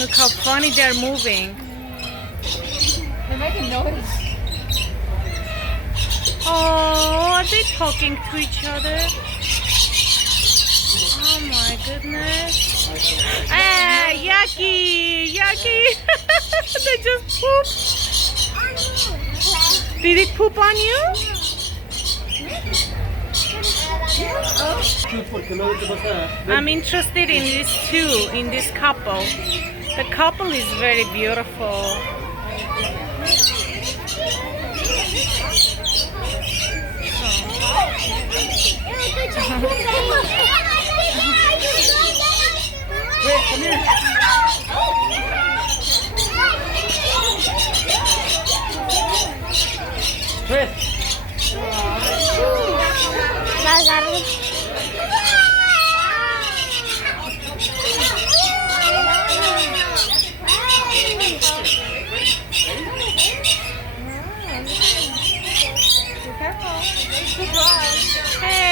Look how funny they're moving. They're making noise. Oh, are they talking to each other? Oh my goodness. Ah, yucky, yucky. They just pooped. Did it poop on you? I'm interested in this too, in this couple. The couple is very beautiful. Wait, come here. Chris. Hey.